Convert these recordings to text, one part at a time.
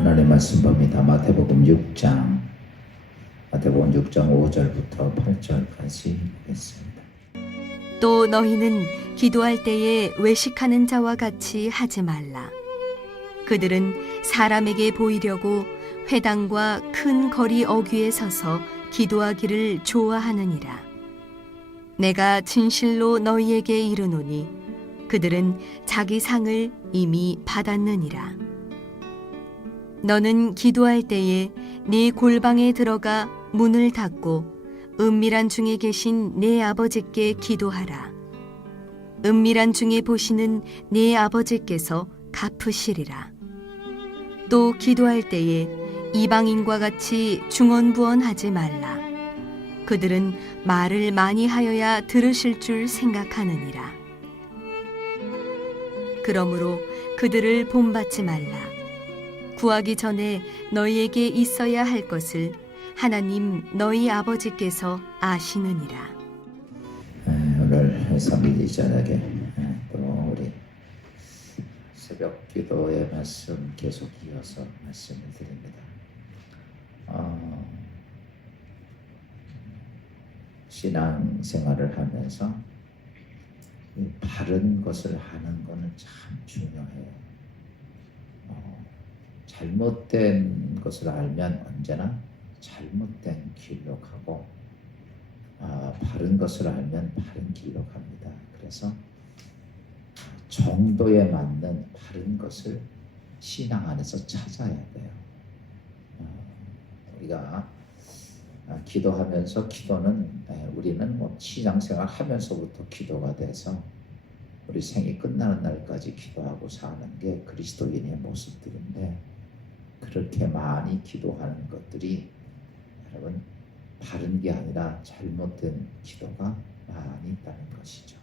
하나님 말씀 봅니다. 마태복음 6장 5절부터 8절까지 보겠습니다. 또 너희는 기도할 때에 외식하는 자와 같이 하지 말라. 그들은 사람에게 보이려고 회당과 큰 거리 어귀에 서서 기도하기를 좋아하느니라. 내가 진실로 너희에게 이르노니 그들은 자기 상을 이미 받았느니라. 너는 기도할 때에 네 골방에 들어가 문을 닫고 은밀한 중에 계신 네 아버지께 기도하라. 은밀한 중에 보시는 네 아버지께서 갚으시리라. 또 기도할 때에 이방인과 같이 중언부언하지 말라. 그들은 말을 많이 하여야 들으실 줄 생각하느니라. 그러므로 그들을 본받지 말라. 구하기 전에 너희에게 있어야 할 것을 하나님 너희 아버지께서 아시느니라. 오늘 3일 저녁에 또 우리 새벽 기도의 말씀 계속 이어서 말씀을 드립니다. 신앙생활을 하면서 바른 것을 하는 것은 참 중요해요. 잘못된 것을 알면 언제나 잘못된 길로 가고 바른 것을 알면 바른 길로 갑니다. 그래서 정도에 맞는 바른 것을 신앙 안에서 찾아야 돼요. 우리가 기도하면서 기도는 우리는 신앙생활 하면서부터 기도가 돼서 우리 생이 끝나는 날까지 기도하고 사는 게 그리스도인의 모습들인데, 그렇게 많이 기도하는 것들이 여러분 바른 게 아니라 잘못된 기도가 많이 있다는 것이죠.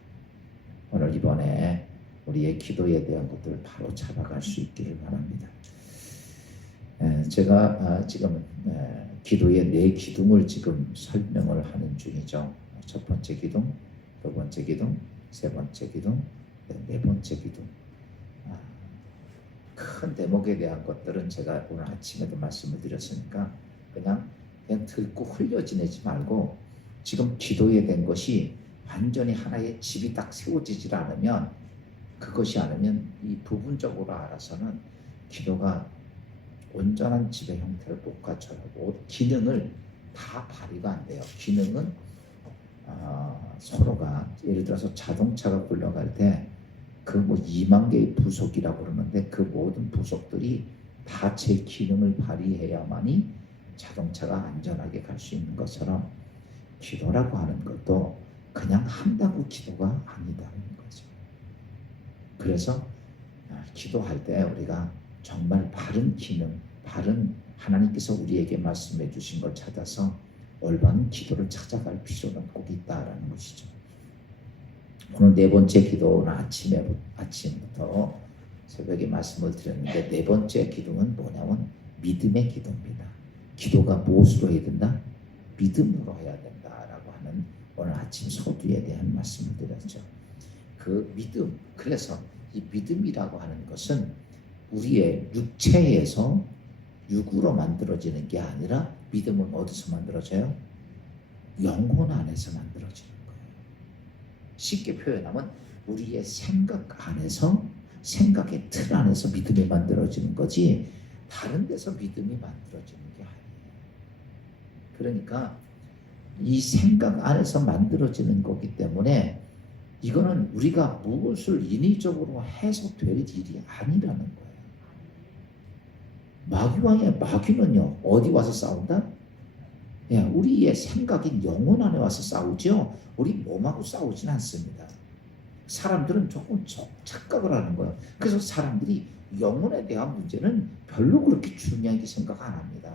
오늘 이번에 우리의 기도에 대한 것들을 바로 잡아갈 수 있기를 바랍니다. 제가 지금 기도의 4기둥을 지금 설명을 하는 중이죠. 첫 번째 기둥, 두 번째 기둥, 세 번째 기둥, 네 번째 기둥. 큰 대목에 대한 것들은 제가 오늘 아침에도 말씀을 드렸으니까 그냥 듣고 흘려 지내지 말고, 지금 기도에 된 것이 완전히 하나의 집이 딱 세워지질 않으면, 그것이 아니면 이 부분적으로 알아서는 기도가 온전한 집의 형태를 못 갖춰요. 기능을 다 발휘가 안 돼요. 기능은 서로가, 예를 들어서 자동차가 굴러갈 때 그 2만 개의 부속이라고 그러는데, 그 모든 부속들이 다 제 기능을 발휘해야만이 자동차가 안전하게 갈 수 있는 것처럼, 기도라고 하는 것도 그냥 한다고 기도가 아니다는 거죠. 그래서 기도할 때 우리가 정말 바른 기능, 바른 하나님께서 우리에게 말씀해 주신 걸 찾아서 올바른 기도를 찾아갈 필요는 꼭 있다라는 것이죠. 오늘 네 번째 기도는 아침부터 새벽에 말씀을 드렸는데, 네 번째 기도는 뭐냐면 믿음의 기도입니다. 기도가 무엇으로 해야 된다? 믿음으로 해야 된다라고 하는 오늘 아침 서두에 대한 말씀을 드렸죠. 그 믿음, 그래서 이 믿음이라고 하는 것은 우리의 육체에서 육으로 만들어지는 게 아니라, 믿음은 어디서 만들어져요? 영혼 안에서 만들어지는 거예요. 쉽게 표현하면 우리의 생각 안에서, 생각의 틀 안에서 믿음이 만들어지는 거지, 다른 데서 믿음이 만들어지는 게 아니에요. 그러니까 이 생각 안에서 만들어지는 거기 때문에 이거는 우리가 무엇을 인위적으로 해서 될 일이 아니라는 거예요. 마귀와의 마귀는요, 어디 와서 싸운다? 우리의 생각인 영혼 안에 와서 싸우죠. 우리 몸하고 싸우진 않습니다. 사람들은 조금 착각을 하는 거예요. 그래서 사람들이 영혼에 대한 문제는 별로 그렇게 중요하게 생각 안 합니다.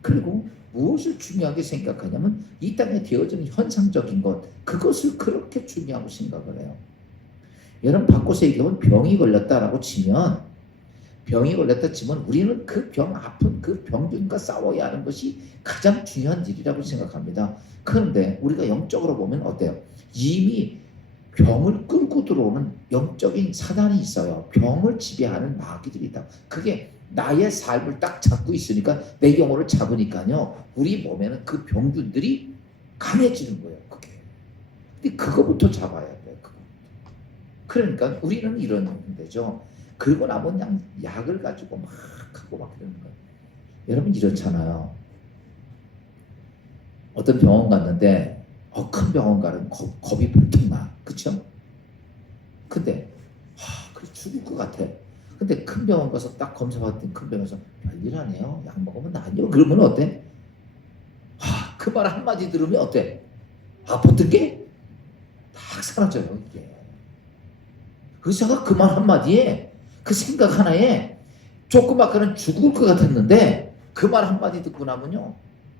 그리고 무엇을 중요하게 생각하냐면 이 땅에 되어지는 현상적인 것, 그것을 그렇게 중요하고 생각을 해요. 여러분 바꿔서 얘기하면 병이 걸렸다라고 치면, 우리는 그 병, 아픈 그 병균과 싸워야 하는 것이 가장 중요한 일이라고 생각합니다. 그런데 우리가 영적으로 보면 어때요? 이미 병을 끌고 들어오는 영적인 사단이 있어요. 병을 지배하는 마귀들이 있다. 그게 나의 삶을 딱 잡고 있으니까 내 영혼을 잡으니까요. 우리 몸에는 그 병균들이 강해지는 거예요. 그게. 근데 그거부터 잡아야 돼요. 그거. 그러니까 우리는 이런 데죠. 그러고 나면 그냥 약을 가지고 막 하고 막 그러는 거예요. 여러분 이렇잖아요. 어떤 병원 갔는데 큰 병원 가면 겁이 벌떡 나. 그쵸? 근데 그래 죽을 것 같아. 근데 큰 병원 가서 딱 검사받았더니 큰 병원에서 별일 아니에요. 약 먹으면 나아요. 그러면 어때? 그 말 한마디 들으면 어때? 아팠던 게 딱 사라져요. 이게. 의사가 그 말 한마디에 그 생각 하나에 조그맣게는 죽을 것 같았는데 그 말 한마디 듣고 나면요.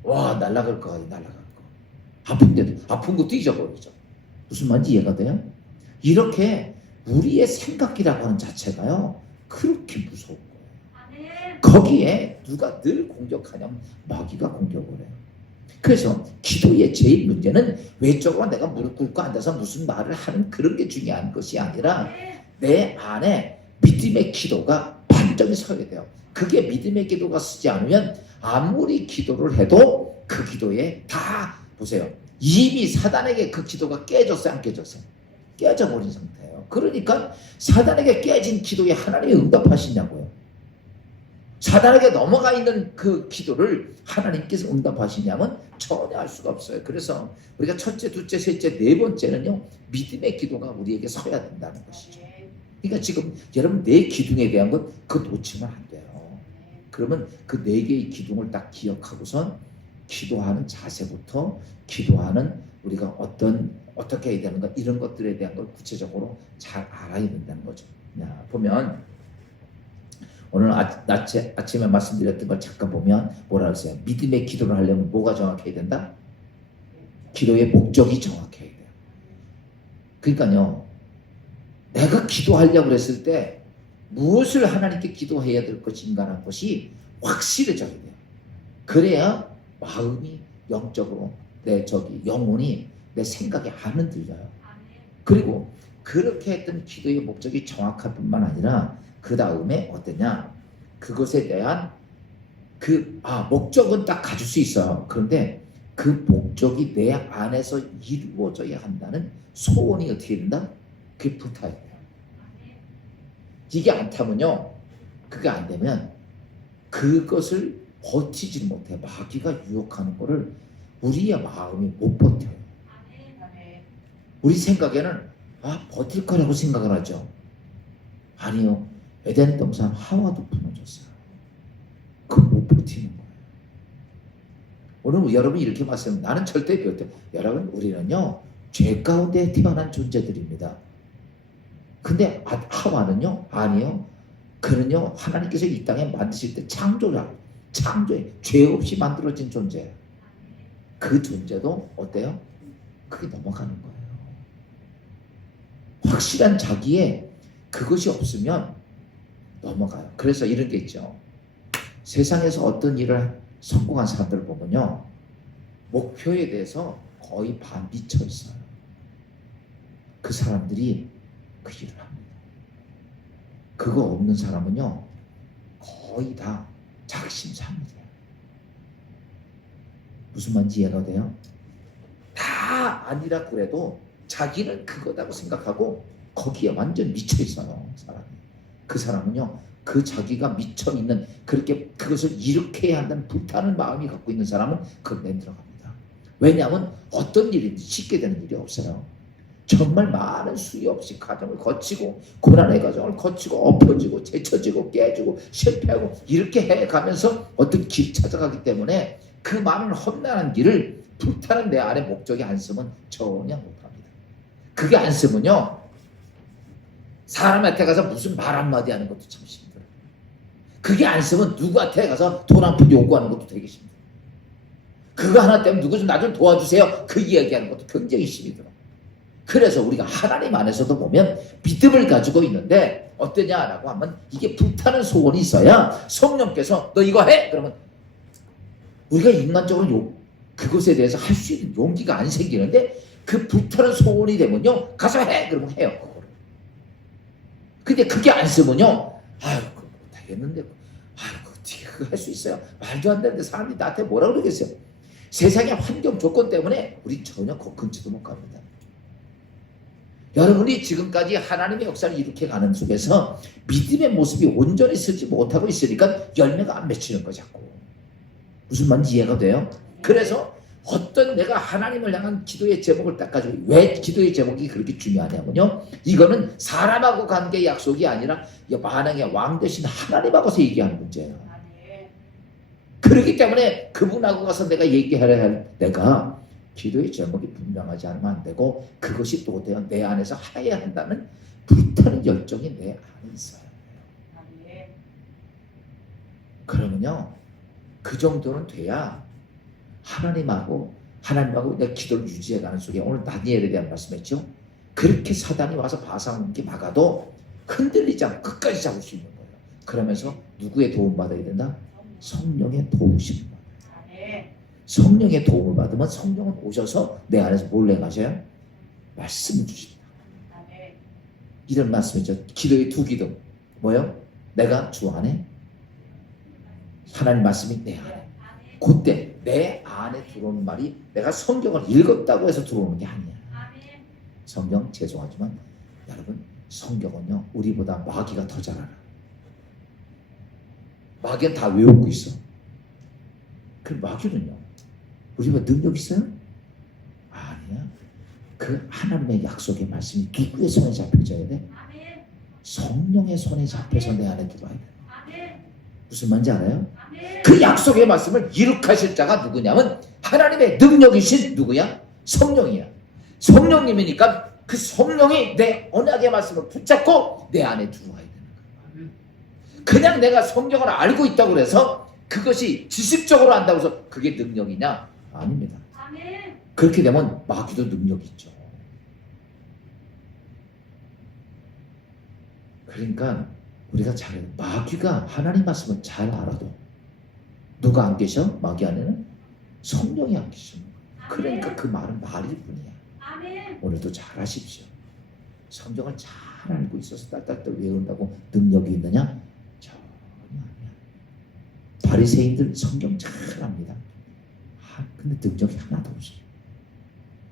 와 날아갈 것 같아. 날아갈 거. 아픈데도 아픈 것도 잊어버리죠. 무슨 말인지 이해가 돼요? 이렇게 우리의 생각이라고 하는 자체가요. 그렇게 무서운 거예요. 거기에 누가 늘 공격하냐면 마귀가 공격을 해요. 그래서 기도의 제일 문제는 외적으로 내가 무릎 꿇고 앉아서 무슨 말을 하는 그런 게 중요한 것이 아니라 내 안에 믿음의 기도가 반전이 서야 돼요. 그게 믿음의 기도가 서지 않으면 아무리 기도를 해도 그 기도에 다 보세요. 이미 사단에게 그 기도가 깨졌어요? 안 깨졌어요? 깨져버린 상태예요. 그러니까 사단에게 깨진 기도에 하나님이 응답하시냐고요. 사단에게 넘어가 있는 그 기도를 하나님께서 응답하시냐면 전혀 알 수가 없어요. 그래서 우리가 첫째, 둘째, 셋째, 네 번째는요. 믿음의 기도가 우리에게 서야 된다는 것이죠. 그러니까 지금 여러분 내 기둥에 대한 건 그거 놓치면 안 돼요. 그러면 그 네 개의 기둥을 딱 기억하고선 기도하는 자세부터 기도하는 우리가 어떻게 해야 되는가 이런 것들에 대한 걸 구체적으로 잘 알아야 된다는 거죠. 보면 오늘 아침에 말씀드렸던 걸 잠깐 보면 뭐라 그랬어요? 믿음의 기도를 하려면 뭐가 정확해야 된다? 기도의 목적이 정확해야 돼요. 그러니까요. 내가 기도하려고 했을 때 무엇을 하나님께 기도해야 될 것인가라는 것이 확실해져야 돼요. 그래야 마음이 영적으로 영혼이 내 생각에 안 흔들려요. 그리고 그렇게 했던 기도의 목적이 정확할 뿐만 아니라 그 다음에 어떠냐? 그것에 대한 목적은 딱 가질 수 있어요. 그런데 그 목적이 내 안에서 이루어져야 한다는 소원이 어떻게 된다? 그게 불타야 돼요. 이게 안 타면요. 그게 안 되면 그것을 버티지 못해. 마귀가 유혹하는 거를 우리의 마음이 못 버텨요. 우리 생각에는 버틸 거라고 생각을 하죠. 아니요. 에덴 동산 하와도 무너졌어요. 그걸 못 버티는 거예요. 오늘 여러분이 이렇게 말씀하면 나는 절대 그렇대. 여러분 우리는요. 죄 가운데 태어난 존재들입니다. 근데 하와는요. 아니요. 그는요. 하나님께서 이 땅에 만드실 때 창조에 죄 없이 만들어진 존재예요. 그 존재도 어때요? 그게 넘어가는 거예요. 확실한 자기의 그것이 없으면 넘어가요. 그래서 이런 게 있죠. 세상에서 어떤 일을 성공한 사람들을 보면요. 목표에 대해서 거의 반 미쳐 있어요. 그 사람들이 그 일을 합니다. 그거 없는 사람은요. 거의 다 작심삼일이에요. 무슨 말인지 이해가 돼요? 다 아니라 그래도 자기는 그거다고 생각하고 거기에 완전 미쳐 있어요. 사람이. 그 사람은요. 그 자기가 미쳐 있는 그렇게 그것을 일으켜야 한다는 불타는 마음이 갖고 있는 사람은 그걸 내들어갑니다. 왜냐하면 어떤 일인지 쉽게 되는 일이 없어요. 정말 많은 수위 없이 과정을 거치고 고난의 과정을 거치고 엎어지고 제쳐지고 깨지고 실패하고 이렇게 해가면서 어떤 길 찾아가기 때문에 그 많은 험난한 길을 불타는 내 안에 목적이 안 쓰면 전혀 못합니다. 그게 안 쓰면요. 사람한테 가서 무슨 말 한마디 하는 것도 참 힘들어요. 그게 안 쓰면 누구한테 가서 돈 한 푼 요구하는 것도 되게 힘들어요. 그거 하나 때문에 누구 좀 나 좀 도와주세요. 그 이야기하는 것도 굉장히 힘이 들어요. 그래서 우리가 하나님 안에서도 보면 믿음을 가지고 있는데 어떠냐라고 하면 이게 불타는 소원이 있어야 성령께서 너 이거 해? 그러면 우리가 인간적으로 그것에 대해서 할 수 있는 용기가 안 생기는데 그 불타는 소원이 되면요. 가서 해! 그러면 해요. 그거를. 근데 그게 안 쓰면요. 그거 못하겠는데. 그거 할 수 있어요. 말도 안 되는데 사람들이 나한테 뭐라 그러겠어요. 세상의 환경 조건 때문에 우리 전혀 근처도 못 갑니다. 여러분이 지금까지 하나님의 역사를 이렇게 가는 속에서 믿음의 모습이 온전히 서지 못하고 있으니까 열매가 안 맺히는 거 자꾸. 무슨 말인지 이해가 돼요? 그래서 어떤 내가 하나님을 향한 기도의 제목을 딱 가지고, 왜 기도의 제목이 그렇게 중요하냐면요, 이거는 사람하고 관계의 약속이 아니라 만왕의 왕 되신 하나님하고서 얘기하는 문제예요. 그렇기 때문에 그분하고 가서 내가 얘기해야 할, 내가 기도의 제목이 분명하지 않으면 안 되고, 그것이 또 내 안에서 하여야 한다는 불타는 열정이 내 안에 있어요. 그러면요, 그 정도는 돼야 하나님하고 내 기도를 유지해가는 속에, 오늘 다니엘에 대한 말씀했죠. 그렇게 사단이 와서 바사문기 막아도 흔들리지 않고 끝까지 잡을 수 있는 거예요. 그러면서 누구의 도움 받아야 된다? 성령의 도우심. 성령의 도움을 받으면 성령은 오셔서 내 안에서 뭘 행하셔요? 말씀을 주십니다. 이런 말씀이죠. 기도의 두 기도 뭐요? 내가 주 안에, 하나님 말씀이 내 안에. 그때 내 안에 들어오는 말이 내가 성경을 읽었다고 해서 들어오는 게 아니야. 성경, 죄송하지만 여러분, 성경은요 우리보다 마귀가 더 잘 알아. 마귀는 다 외우고 있어. 그 마귀는요 우리보다 능력 있어요? 아니야. 그 하나님의 약속의 말씀이 누구의 손에 잡혀져야 돼? 성령의 손에 잡혀서 내 안에 들어와야 돼. 무슨 말인지 알아요? 그 약속의 말씀을 이룩하실 자가 누구냐면 하나님의 능력이신 누구야? 성령이야. 성령님이니까 그 성령이 내 언약의 말씀을 붙잡고 내 안에 들어와야 되는 거야. 그냥 내가 성경을 알고 있다고 해서 그것이 지식적으로 안다고 해서 그게 능력이냐? 아닙니다. 그렇게 되면 마귀도 능력이 있죠. 그러니까 우리가 잘해요. 마귀가 하나님 말씀을 잘 알아도 누가 안 계셔? 마귀 안에는 성령이 안 계셔. 그러니까 그 말은 말일 뿐이야. 오늘도 잘 하십시오. 성경을 잘 알고 있어서 딸딸딸 외운다고 능력이 있느냐? 전혀 아니야. 바리새인들 성경 잘 압니다. 근데 능력이 하나도 없어요.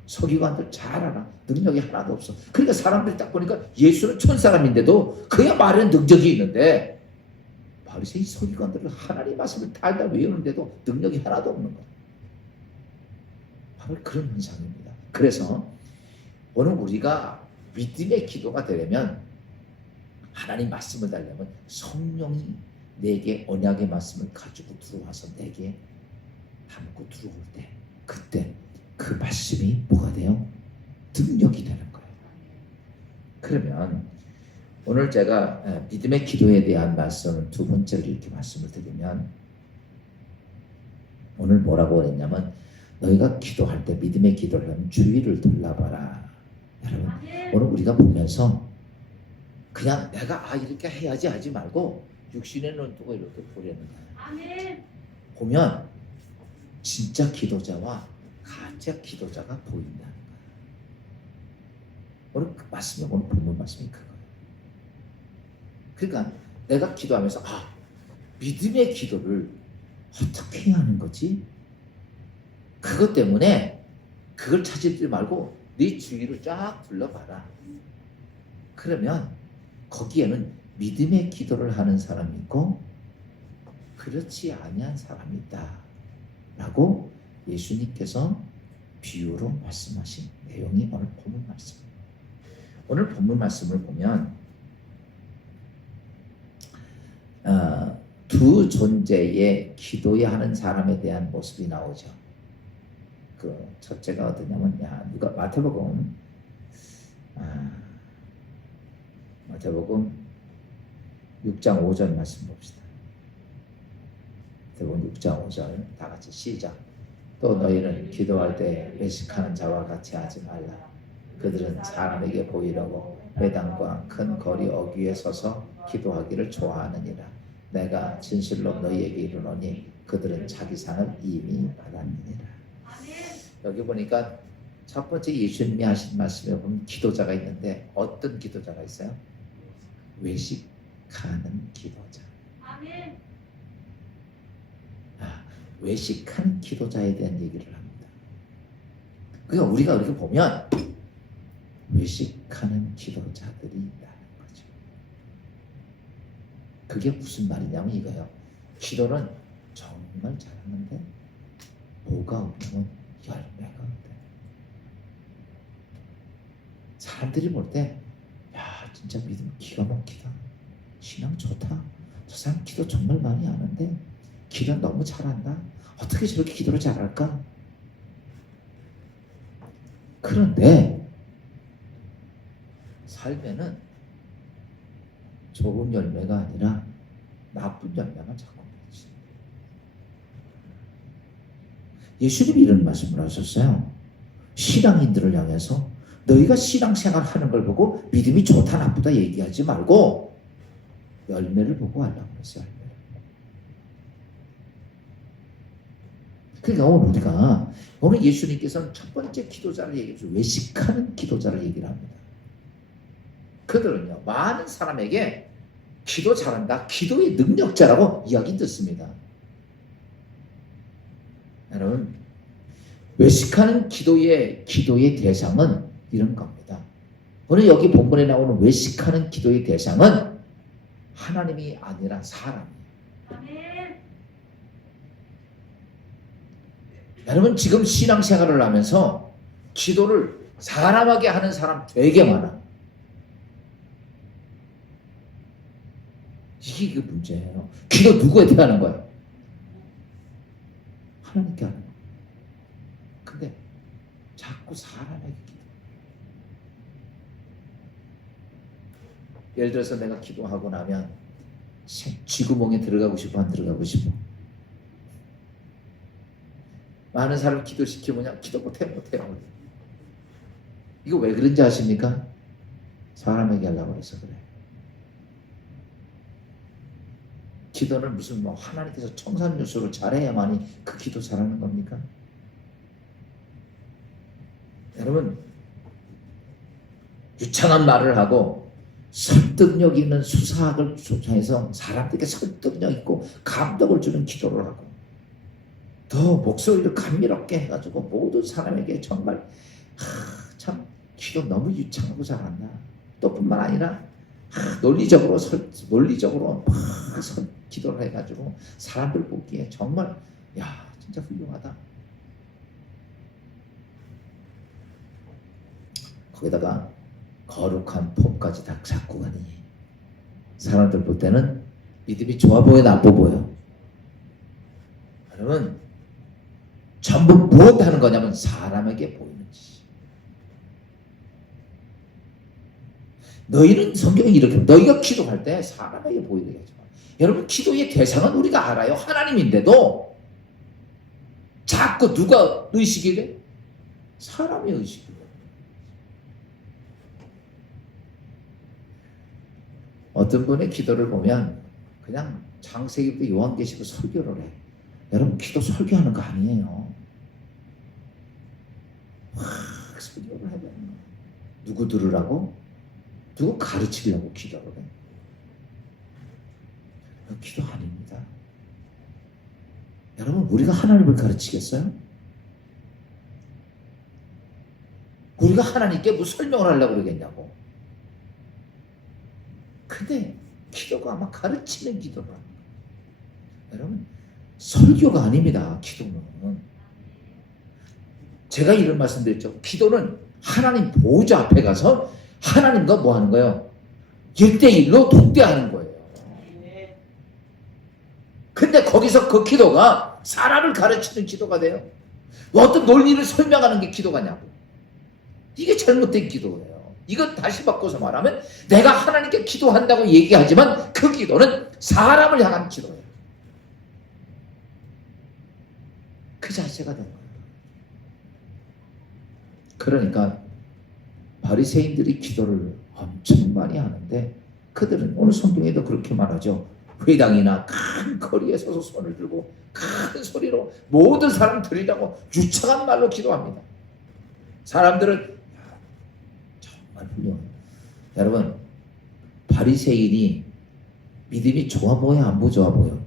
서기관들 잘 알아. 능력이 하나도 없어. 그러니까 사람들이 딱 보니까 예수는 천사람인데도 그야 말에 능력이 있는데, 바리새인 서기관들은 하나님 말씀을 달달 외우는데도 능력이 하나도 없는 거예요. 바로 그런 현상입니다. 그래서 오늘 우리가 믿음의 기도가 되려면, 하나님 말씀을 달려면 성령이 내게 언약의 말씀을 가지고 들어와서 내게 담고 들어올 때, 그때 그 말씀이 뭐가 돼요? 능력이 되는 거예요. 그러면 오늘 제가 믿음의 기도에 대한 말씀을 두 번째로 이렇게 말씀을 드리면, 오늘 뭐라고 그랬냐면, 너희가 기도할 때 믿음의 기도를 하면 주위를 돌아봐라. 여러분, 오늘 우리가 보면서 그냥 내가 이렇게 해야지 하지 말고 육신의 눈 뜨고 이렇게 보려는 거예요. 보면 진짜 기도자와 가짜 기도자가 보인다는 거예요. 오늘 그 말씀이, 오늘 본문 말씀이 그거예요. 그러니까 내가 기도하면서 믿음의 기도를 어떻게 해야 하는 거지? 그것 때문에 그걸 찾지 말고 네 주위를 쫙 둘러봐라. 그러면 거기에는 믿음의 기도를 하는 사람이 있고 그렇지 아니한 사람이 있다 라고 예수님께서 비유로 말씀하신 내용이 오늘 본문 말씀입니다. 오늘 본문 말씀을 보면 두 존재의 기도해야 하는 사람에 대한 모습이 나오죠. 그 첫째가 어떠냐면, 누가 마태복음 6장 5절 말씀 봅시다. 마태복음 6장 5절 다 같이 시작. 또 너희는 기도할 때 외식하는 자와 같이 하지 말라. 그들은 사람에게 보이려고 회당과 큰 거리 어귀에 서서 기도하기를 좋아하느니라. 내가 진실로 너희에게 이르노니 그들은 자기 상을 이미 받았느니라. 여기 보니까 첫 번째 예수님이 하신 말씀에 보면 기도자가 있는데, 어떤 기도자가 있어요? 외식하는 기도자. 외식하는 기도자에 대한 얘기를 합니다. 그러니까 우리가 이렇게 보면 외식하는 기도자들이 있다는 거죠. 그게 무슨 말이냐면 이거예요. 기도는 정말 잘하는데 뭐가 없냐면 열매가 없대. 사람들이 볼 때 야 진짜 믿음 기가 막히다. 신앙 좋다. 저 사람 기도 정말 많이 하는데 기도 너무 잘한다. 어떻게 저렇게 기도를 잘할까? 그런데 삶에는 좋은 열매가 아니라 나쁜 열매만 자꾸 맺지. 예수님이 이런 말씀을 하셨어요. 신앙인들을 향해서 너희가 신앙생활 하는 걸 보고 믿음이 좋다 나쁘다 얘기하지 말고 열매를 보고 하려고 했어요. 그러니까 오늘 예수님께서는 첫 번째 기도자를 얘기해서 외식하는 기도자를 얘기를 합니다. 그들은요 많은 사람에게 기도 잘한다, 기도의 능력자라고 이야기 듣습니다. 여러분 외식하는 기도의 대상은 이런 겁니다. 오늘 여기 본문에 나오는 외식하는 기도의 대상은 하나님이 아니라 사람이에요. 여러분 지금 신앙생활을 하면서 기도를 사람하게 하는 사람 되게 많아. 이게 그 문제예요. 기도 누구한테 하는 거야? 하나님께 하는 거야. 근데 자꾸 사람에게 기도. 예를 들어서 내가 기도하고 나면 쥐구멍에 들어가고 싶어 안 들어가고 싶어? 많은 사람을 기도시키면 기도 못해요. 이거 왜 그런지 아십니까? 사람에게 하려고 해서 그래. 기도는 무슨 하나님께서 청산유수를 잘해야만이 그 기도 잘하는 겁니까? 여러분 유창한 말을 하고 설득력 있는 수사학을 조사해서 사람들에게 설득력 있고 감동을 주는 기도를 하고 더 목소리를 감미롭게 해가지고 모든 사람에게 정말 참 기도 너무 유창하고 잘한다. 또 뿐만 아니라 논리적으로 막 기도를 해가지고 사람들 보기에 정말 야 진짜 훌륭하다. 거기다가 거룩한 폼까지 다 잡고 가니 사람들 볼 때는 믿음이 좋아 보여 나빠 보여? 여러분 전부 무엇 하는 거냐면 사람에게 보이는 짓. 너희는 성경이 이렇게 너희가 기도할 때 사람에게 보이게 하지 마. 여러분 기도의 대상은 우리가 알아요. 하나님인데도 자꾸 누가 의식이 돼? 사람의 의식이 돼. 어떤 분의 기도를 보면 그냥 창세기부터 요한계시록 설교를 해. 여러분 기도 설교하는 거 아니에요. 확 설교를 해야 되는 거예요. 누구 들으라고? 누구 가르치려고 기도를 해. 기도 아닙니다. 여러분 우리가 하나님을 가르치겠어요? 우리가 하나님께 무슨 설명을 하려고 그러겠냐고. 근데 기도가 아마 가르치는 기도라. 여러분 설교가 아닙니다. 기도는. 제가 이런 말씀 드렸죠. 기도는 하나님 보호자 앞에 가서 하나님과 뭐 하는 거예요? 1대1로 독대하는 거예요. 근데 거기서 그 기도가 사람을 가르치는 기도가 돼요. 어떤 논리를 설명하는 게 기도가냐고. 이게 잘못된 기도예요. 이건 다시 바꿔서 말하면 내가 하나님께 기도한다고 얘기하지만 그 기도는 사람을 향한 기도예요. 그 자체가 된 거예요. 그러니까 바리새인들이 기도를 엄청 많이 하는데 그들은 오늘 성경에도 그렇게 말하죠. 회당이나 큰 거리에 서서 손을 들고 큰 소리로 모든 사람 들으라고 유창한 말로 기도합니다. 사람들은 정말 훌륭해요. 여러분 바리새인이 믿음이 좋아 보여 안 좋아 보여?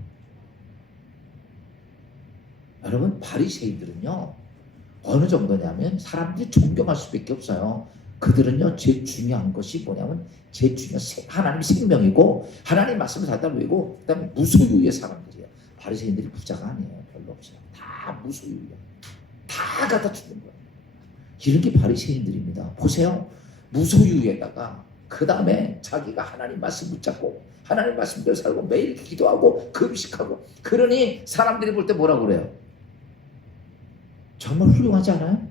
여러분 바리새인들은요 어느 정도냐면 사람들이 존경할 수밖에 없어요. 그들은요 제일 중요한 것이 뭐냐면 제일 중요한 하나님 생명이고 하나님 말씀을 다 외우고 그다음에 무소유의 사람들이에요. 바리새인들이 부자가 아니에요. 별로 없어요. 다 무소유예요. 다 갖다 주는 거예요. 이런 게 바리새인들입니다. 보세요. 무소유에다가 그 다음에 자기가 하나님 말씀 붙잡고 하나님 말씀대로 살고 매일 기도하고 금식하고 그러니 사람들이 볼 때 뭐라고 그래요? 정말 훌륭하지 않아요?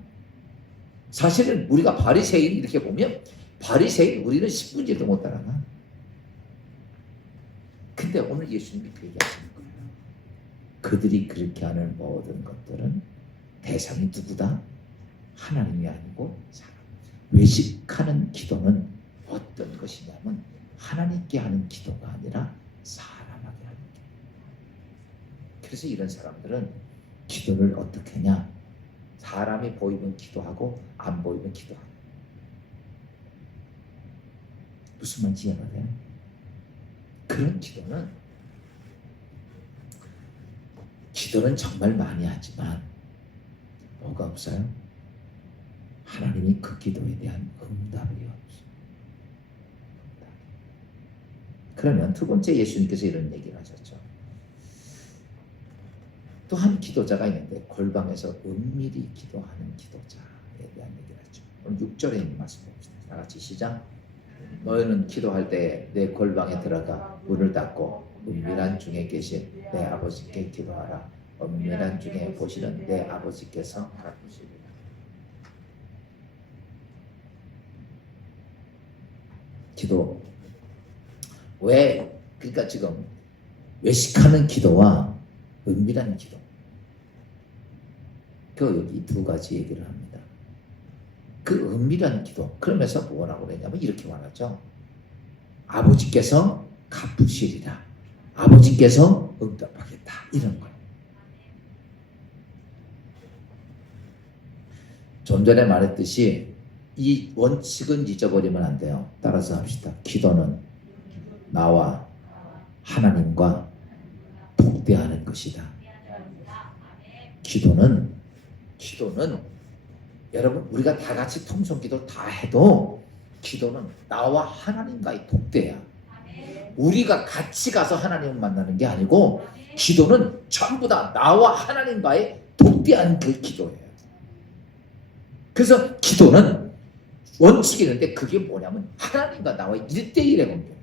사실은 우리가 바리새인 이렇게 보면 바리새인 우리는 10분지도 못 따라가. 근데 오늘 예수님이 그 얘기하시는 거예요. 그들이 그렇게 하는 모든 것들은 대상이 누구다? 하나님이 아니고 사람. 외식하는 기도는 어떤 것이냐면 하나님께 하는 기도가 아니라 사람에게 하는 기도. 그래서 이런 사람들은 기도를 어떻게 하냐? 사람이 보이면 기도하고 안 보이면 기도하고. 무슨 말인지 이해가 돼요? 그런 기도는 정말 많이 하지만 뭐가 없어요? 하나님이 그 기도에 대한 응답이 없어요. 그러면 두 번째 예수님께서 이런 얘기를 하셨죠. 또 한 기도자가 있는데 골방에서 은밀히 기도하는 기도자에 대한 얘기를 하죠. 오늘 6절에 있는 말씀 봅시다. 다 같이 시작. 너희는 기도할 때 내 골방에 들어가 문을 닫고 은밀한 중에 계신 내 아버지께 기도하라. 은밀한 중에 보시는 내 아버지께서 갚으시리라. 기도 왜 그러니까 지금 외식하는 기도와 은밀한 기도 여기 두 가지 얘기를 합니다. 그 은밀한 기도 그러면서 뭐라고 그랬냐면 이렇게 말하죠. 아버지께서 갚으시리라. 아버지께서 응답하겠다. 이런 거예요. 좀 전에 말했듯이 이 원칙은 잊어버리면 안 돼요. 따라서 합시다. 기도는 나와 하나님과 독대하는 것이다. 기도는 여러분 우리가 다 같이 통성기도 다 해도 기도는 나와 하나님과의 독대야. 우리가 같이 가서 하나님을 만나는 게 아니고 기도는 전부 다 나와 하나님과의 독대한 그 기도예요. 그래서 기도는 원칙이 있는데 그게 뭐냐면 하나님과 나와의 1대1의 관계입니다.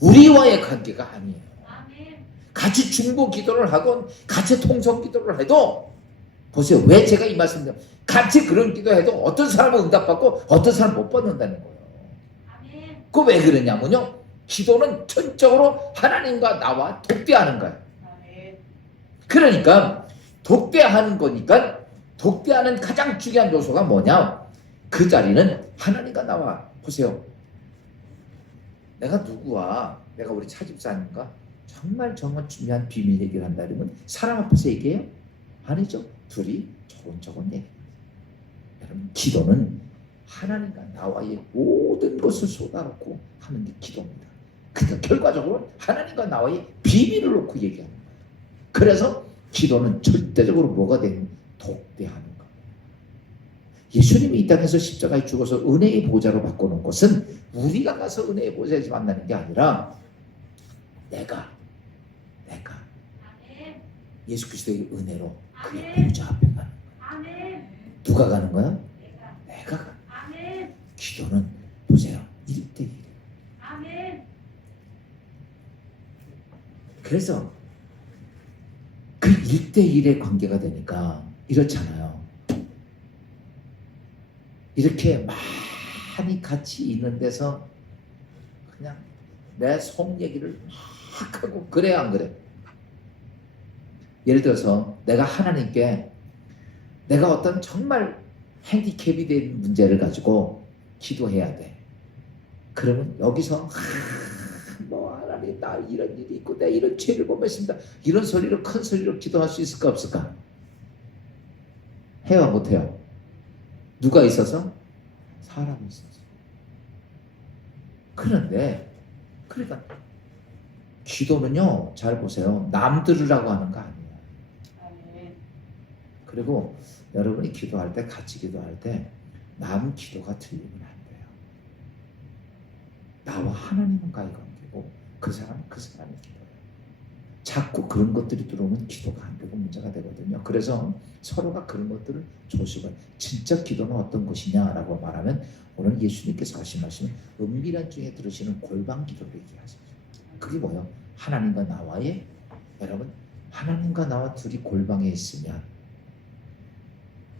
우리와의 관계가 아니에요. 같이 중보 기도를 하건 같이 통성 기도를 해도 보세요. 왜 제가 이 말씀을 같이 그런 기도해도 어떤 사람은 응답받고 어떤 사람은 못 받는다는 거예요. 그 왜 그러냐면요. 기도는 전적으로 하나님과 나와 독대하는 거예요. 그러니까 독대하는 거니까 독대하는 가장 중요한 요소가 뭐냐? 그 자리는 하나님과 나와 보세요. 내가 누구와 내가 우리 차집사님과 정말 중요한 비밀 얘기를 한다 그러면 사람 앞에서 얘기해요? 아니죠. 둘이 조곤조곤 얘기해요. 여러분 기도는 하나님과 나와의 모든 것을 쏟아놓고 하는 게 기도입니다. 그러니까 결과적으로 하나님과 나와의 비밀을 놓고 얘기하는 거예요. 그래서 기도는 절대적으로 뭐가 되는 독대하는 거예요. 예수님이 이 땅에서 십자가에 죽어서 은혜의 보좌로 바꾸는 것은 우리가 가서 은혜의 보좌에서 만나는 게 아니라 내가 예수 그리스도의 은혜로 그의 보좌 앞에 가는 거야. 누가 가는 거야? 내가 가는 거야. 기도는 보세요. 1대1이에요. 그래서 그 1대1의 관계가 되니까 이렇잖아요. 이렇게 많이 같이 있는 데서 그냥 내 속 얘기를 막 하고 그래 안 그래? 예를 들어서 내가 하나님께 내가 어떤 정말 핸디캡이 된 문제를 가지고 기도해야 돼. 그러면 여기서 뭐 하나님 나 이런 일이 있고 내가 이런 죄를 범했습니다. 이런 소리로 큰 소리로 기도할 수 있을까 없을까? 해요 못해요? 누가 있어서? 사람이 있어서. 그런데 그러니까 기도는요 잘 보세요. 남 들으라고 하는 거 아니에요. 그리고 여러분이 기도할 때, 같이 기도할 때 남 기도가 들리면 안 돼요. 나와 하나님과의 관계고 그 사람은 그 사람의 기도예요. 자꾸 그런 것들이 들어오면 기도가 안 되고 문제가 되거든요. 그래서 서로가 그런 것들을 조심을, 진짜 기도는 어떤 것이냐라고 말하면 오늘 예수님께서 하신 말씀은 은밀한 중에 들으시는 골방 기도를 얘기하세요. 그게 뭐예요? 하나님과 나와의, 여러분 하나님과 나와 둘이 골방에 있으면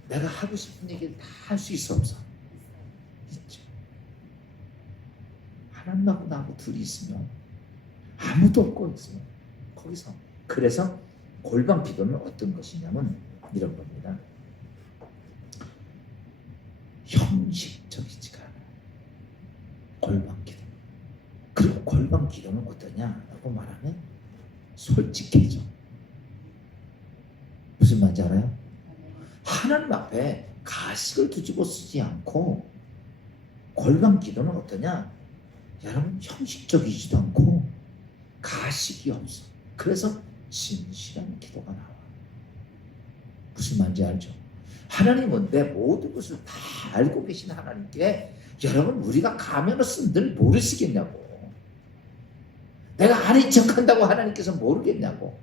내가 하고 싶은 얘기를 다 할 수 있어 없어? 있죠. 하나님하고 나하고 둘이 있으면 아무도 없고 있으면 거기서, 그래서 골방 기도는 어떤 것이냐면 이런 겁니다. 형식적이지가 않아요. 골방 기도. 그리고 골방 기도는 어떠냐라고 말하면 솔직해져. 무슨 말인지 알아요? 하나님 앞에 가식을 뒤집어 쓰지 않고, 골방 기도는 어떠냐? 여러분 형식적이지도 않고 가식이 없어. 그래서 진실한 기도가 나와. 무슨 말인지 알죠? 하나님은 내 모든 것을 다 알고 계신 하나님께 여러분 우리가 가면을 늘 모르시겠냐고. 내가 아닌 척한다고 하나님께서 모르겠냐고.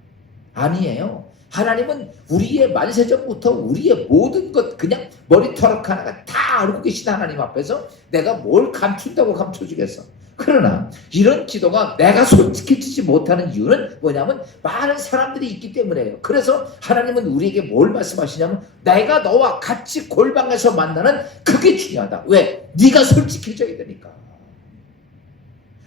아니에요. 하나님은 우리의 만세전부터 우리의 모든 것 그냥 머리털 하나가 다 알고 계신 하나님 앞에서 내가 뭘 감춘다고 감춰주겠어. 그러나 이런 기도가 내가 솔직해지지 못하는 이유는 뭐냐면 많은 사람들이 있기 때문에요. 그래서 하나님은 우리에게 뭘 말씀하시냐면 내가 너와 같이 골방에서 만나는 그게 중요하다. 왜? 네가 솔직해져야 되니까.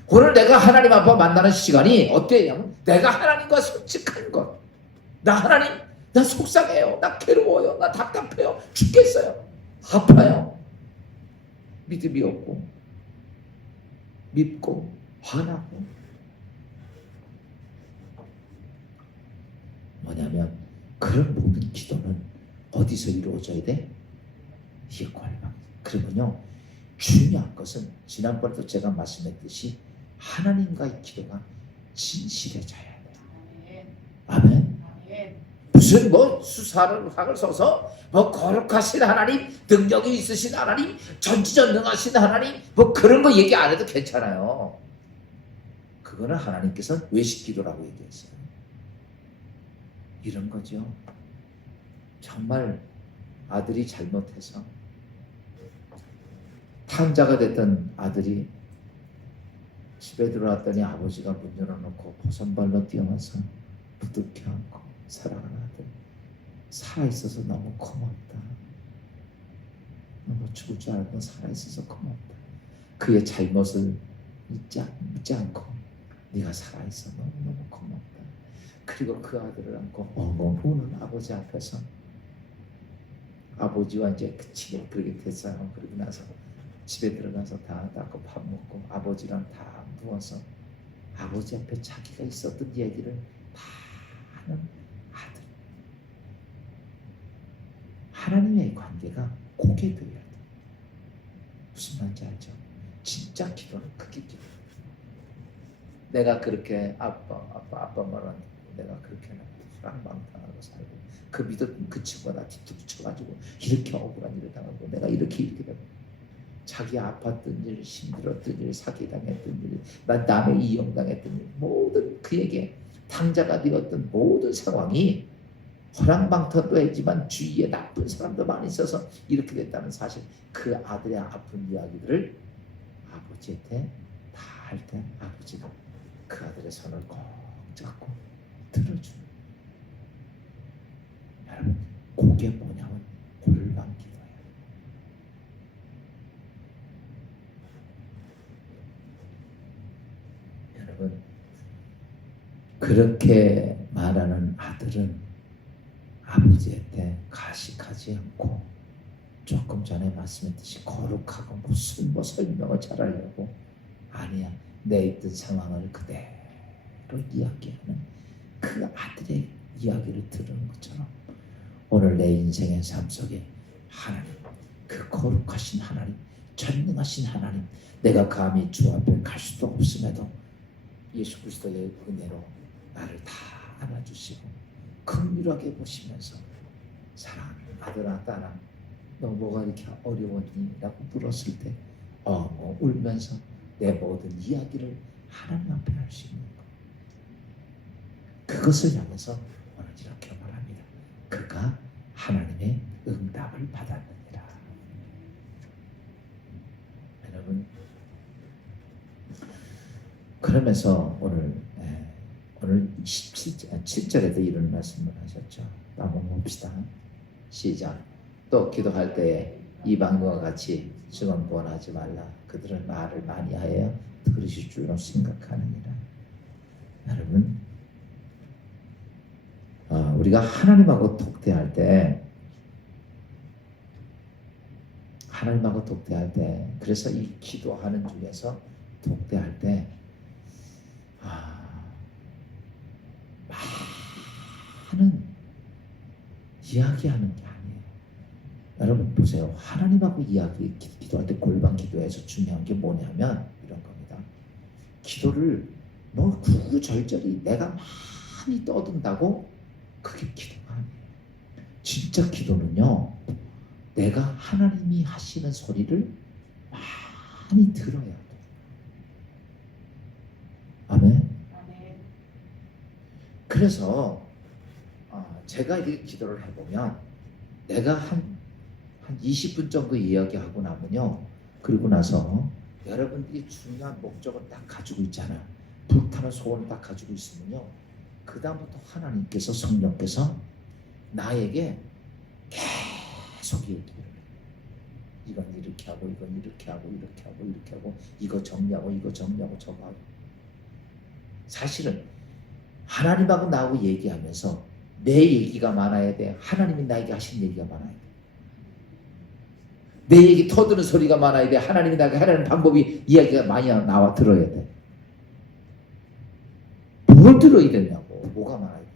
오늘 내가 하나님 앞에 만나는 시간이 어때냐면 내가 하나님과 솔직한 것. 나 하나님, 나 속상해요. 나 괴로워요. 나 답답해요. 죽겠어요. 아파요. 믿음이 없고 밉고 화나고. 뭐냐면 그런 모든 기도는 어디서 이루어져야 돼? 이게 골방. 그러면요 중요한 것은 지난번에도 제가 말씀했듯이 하나님과의 기도가 진실해져야 돼요. 아멘. 무슨 뭐 수사를 학을 써서 뭐 거룩하신 하나님, 능력이 있으신 하나님, 전지전능하신 하나님, 뭐 그런 거 얘기 안 해도 괜찮아요. 그거는 하나님께서 외식 기도라고 얘기했어요. 이런 거죠. 정말 아들이 잘못해서 탄자가 됐던 아들이 집에 들어왔더니 아버지가 문 열어놓고 보선발로 뛰어와서 부둥켜 안고 사랑하는 아들, 살아있어서 너무 고맙다. 너무 죽을 줄 알고 살아있어서 고맙다. 그의 잘못을 묻지 않고 네가 살아있어 너무너무 고맙다. 그리고 그 아들을 안고 엉엉 우는 아버지 앞에서 아버지와 이제 그치게 그렇게 됐어요. 그러고 나서 집에 들어가서 다 닦고 밥 먹고 아버지랑 다 누워서 아버지 앞에 자기가 있었던 얘기를 다 하는 아들. 하나님의 관계가 고개 들려야 돼. 무슨 말인지 알죠? 진짜 기도는 그게 기도. 내가 그렇게 아빠 말은 내가 그렇게 사랑방탕하고 살고 그 믿었던 그 친구가 나 뒤통수 쳐가지고 이렇게 억울한 일을 당하고 내가 이렇게 되고 자기 아팠던 일, 힘들었던 일, 사기당했던 일, 남의 이용당했던 일, 모든 그에게 당자가 되었던 모든 상황이 허랑방탕도 했지만 주위에 나쁜 사람도 많이 있어서 이렇게 됐다는 사실, 그 아들의 아픈 이야기들을 아버지한테 다 할 때 아버지가 그 아들의 손을 꼭 잡고 들어주는. 여러분 그게 뭐냐면 골방 기도예요. 여러분 그렇게 말하는 아들은 아버지한테 가식하지 않고 조금 전에 말씀했듯이 거룩하고 무슨 뭐 설명을 잘하려고 아니야. 내 있던 상황을 그대로 이야기하는 그 아들의 이야기를 들은 것처럼 오늘 내 인생의 삶 속에 하나님, 그 거룩하신 하나님, 전능하신 하나님, 내가 감히 주 앞에 갈 수도 없음에도 예수 그리스도의 은혜로 나를 다 안아주시고 긍휼하게 보시면서 사랑하는 아들아 딸아 너 뭐가 이렇게 어려웠니? 라고 물었을 때 울면서 내 모든 이야기를 하나님 앞에 할 수 있는 것, 그것을 향해서 오늘 이렇게 말합니다. 그가 하나님의 응답을 받았느니라. 여러분, 그러면서 오늘 7절에도 이런 말씀을 하셨죠. 한번 봅시다. 시작. 또 기도할 때에 이방인과 같이 증언 권하지 말라. 그들은 말을 많이 하여 들으실 줄로 생각하느니라. 여러분, 우리가 하나님하고 독대할 때, 그래서 이 기도하는 중에서 독대할 때 많은 이야기하는 게 아니에요. 여러분 보세요. 하나님하고 기도할 때 골방 기도에서 중요한 게 뭐냐면 이런 겁니다. 기도를 구구절절히 내가 많이 떠든다고 그게 기도가 아니에요. 진짜 기도는요, 내가 하나님이 하시는 소리를 많이 들어야 돼요. 아멘. 그래서 제가 이렇게 기도를 해보면 내가 한 20분 정도 이야기하고 나면요, 그리고 나서 여러분들이 중요한 목적을 딱 가지고 있잖아요. 불타는 소원을 딱 가지고 있으면요, 그 다음부터 하나님께서, 성령께서 나에게 계속 얘기를 해요. 이건 이렇게 하고, 이건 이렇게 하고, 이렇게 하고, 이렇게 하고, 이거 정리하고, 이거 정리하고, 저거 하고. 사실은 하나님하고 나하고 얘기하면서 내 얘기가 많아야 돼. 하나님이 나에게 하신 얘기가 많아야 돼. 내 얘기 터드는 소리가 많아야 돼. 하나님이 나에게 하라는 방법이, 이야기가 많이 나와 들어야 돼. 뭘 들어야 되냐고. 뭐가 많아야 되냐.